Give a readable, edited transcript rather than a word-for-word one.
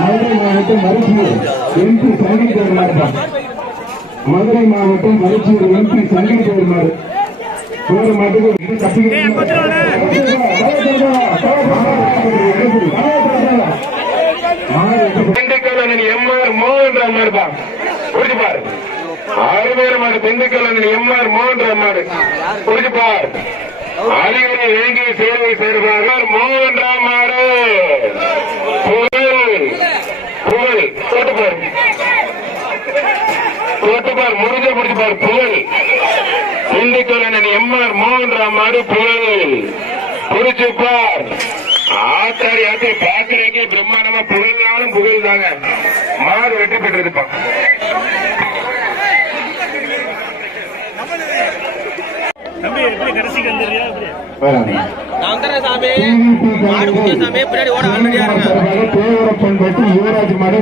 மதுரை மாவட்டம் மருச்சூர் MP சங்கீத் பெருமாள். மதுரை மாவட்டம் மருச்சூர் MP Sangeet Perumal. ஒரு மாட்டுக்கு திண்டுக்கல் MR மோகன் மாடுப்பான். புரிஞ்சுப்பார். 6 பேர் மாடு திண்டுக்கல் MR மோகன் மாடு. புரிஞ்சுப்பார். அலிவரை வேங்கி சேர்வை சேர்வார் மோகன் மாடு. புகழ் புகழ் போட்டுப்பார் போட்டுப்பார் முடிஞ்ச பிடிச்சுப்பார். புகழ் திண்டுக்கல் MR மோகன் மாடு. புகழ் புரிச்சுப்பார். ஆத்தாடி ஆத்தி பாக்குறதுக்கே பிரம்மாண்டமா புகழ்னாலும் புகழ் தாங்க. மாடு வெற்றி பெற்றிருப்பான். யுவராஜ் மாடு